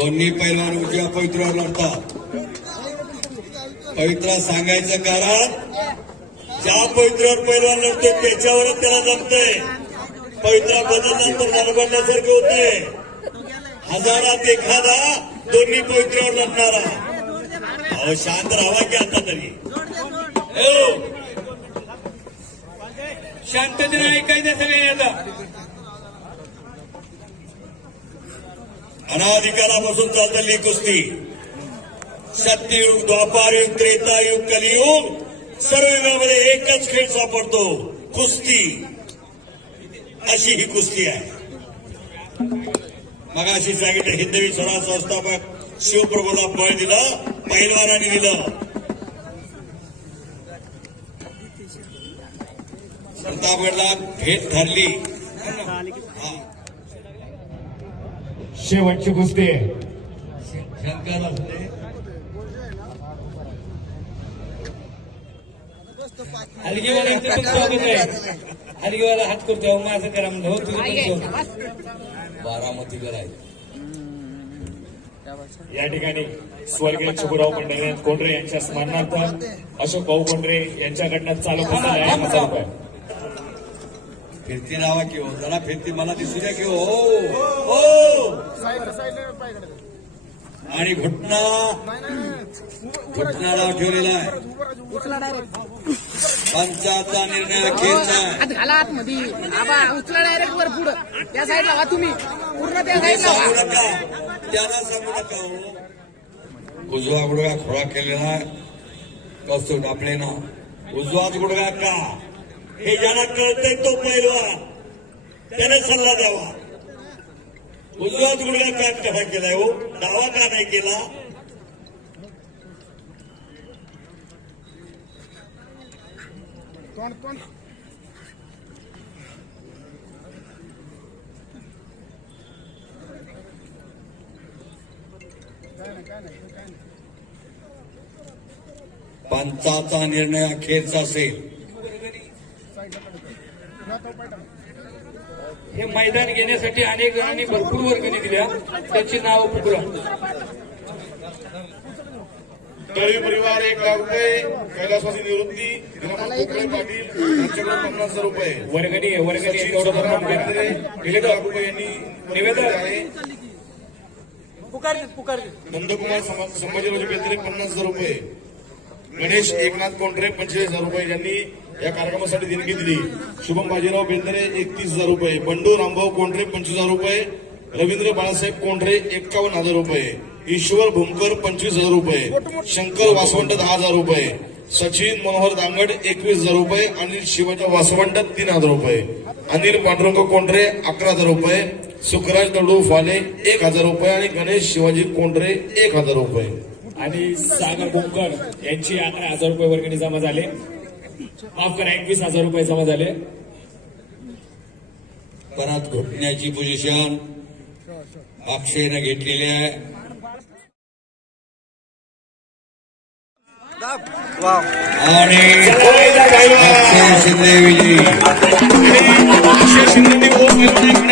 दोन्ही पैलवान उजव्या पवित्रावर लढतात. पवित्रा सांगायचं कारण ज्या पवित्रावर पैलवान लढतोय त्याच्यावरच त्याला जमतंय. पवित्रा बदलल्यानंतर नरबडल्यासारखे होते. हजारात एखादा दोन्ही पवित्रावर लढणारा. अहो शांत राहावा की आता तरी. शांततेने ऐकायचं सगळे येतं. अनाधिकारापासून चाललेली कुस्ती. सत्ययुग, द्वापारयुग, त्रेतायुग, कलियुग सर्व युगामध्ये एकच खेळ सापडतो, कुस्ती. अशी ही कुस्ती आहे. मगाशी सांगितलं हिंदवी स्वराज संस्थापक शिवप्रभूला बळ दिलं, पहिलवानांनी दिलं. प्रतापगडला भेट ठरली. शेवटची कुस्ती शंकर असले हलगीवाला इथे पण स्वागत आहे. हलगीवाला हात करतो माझं करा म्हणतो. तुझं बारामतीकर आहे. या ठिकाणी स्वर्गीय छगुराव पंढरे कोंढरे यांच्या स्मरणार्थ अशोक भाऊ कोंढरे यांच्याकडनं चालू करण्यात आहे 1000 रुपये. फिरती राहा की हो, जरा फिरती मला दिसू द्या की हो. आणि घटनाला ठेवलेला आहे. पंचाचा निर्णय अखेरचा घाला आतमध्ये. उचला डायरेक्ट वर पुढं त्या साईडला वा तुम्ही पूर्ण त्या साईडला सांगू नका, त्याला सांगू नका हो. उजवा गुडघा खोळा केलेला कौस्तुभ आपले ना. उजवाच गुडघा का हे ज्यांना कळतंय तो पैलवान त्याने सल्ला द्यावा. उजवाच गुडघा का कसा केलाय हो, डावा का नाही केला. पंचाचा निर्णय अखेरचा असेल. हे मैदान घेण्यासाठी अनेक जणांनी भरपूर वर्गणी दिल्या. त्याची नाव पुकरा. तळी परिवार 1 लाख रुपये. कैलासवासी निवृत्ती दिनांक कोकळे पाटील यांच्याकडे 50,000 रुपये वर्गणी. निवेदन आहे. नंदकुमार संभाजीराजे बेंद्रे 50,000 रुपये. गणेश एकनाथ कोंढरे 25,000 रुपये यांनी या कार्यक्रमासाठी देणगी दिली. शुभम बाजीराव बेंद्रे 31,000 रुपये. बंडू रामभाऊ कोंढरे 25,000 रुपये. रवींद्र बाळासाहेब कोंढरे 51,000 रुपये. ईश्वर भूमकर 25,000 रुपये. शंकर वासवंत 10,000 रुपये. सचिन मनोहर दांगड 21,000 रुपये. अनिल शिवाजी वासवंत 3,000 रुपये. अनिल पांडुरंग कोंढरे 11,000 रुपये. सुखराज दळू फाले 1,000 रुपये आणि गणेश शिवाजी कोंढरे 1,000 रुपये आणि सागर बोंकर यांची 11,000 रुपये वर्गणी जमा झाले. माफ करा 21,000 रुपये जमा झाले. परत घुटण्याची पोझिशन अक्षयने घेतलेली आहे. आणि अक्षय शिंदे विजयी.